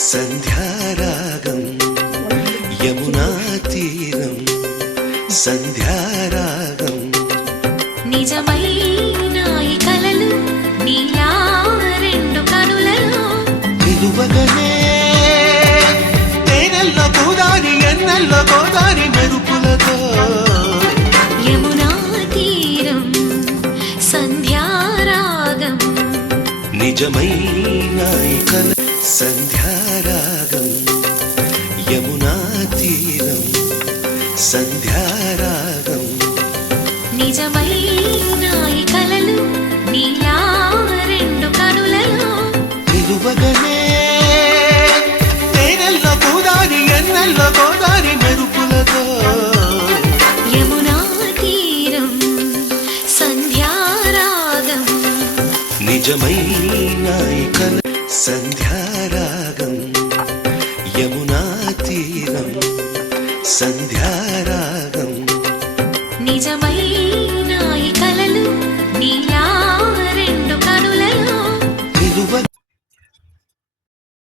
సంధ్యారాగం యమునా తీరం సంధ్యారాగం నిజమైన ఈ కలలు నీలా రెండు కనులలో నిలువగనే తేనెల్లో గోదారి ఎన్నెల్లో గోదారి మెరుపులతో యమునా తీరం సంధ్యారాగం నిజమైన ఈ కల సంధ్యారాగం యమునా తీరం సంధ్యారాగం నిజమైన ఈ కలలు నీలా రెండు కనులలో నిలువగనే తేనెల్లో గోదారి ఎన్నెల్లో గోదారి మెరుపులతో యమునా తీరం సంధ్యారాగం నిజమైన ఈ కల సంధ్యారాగం యమునా తీరం సంధ్యారాగం నిజమైన ఈ కలలు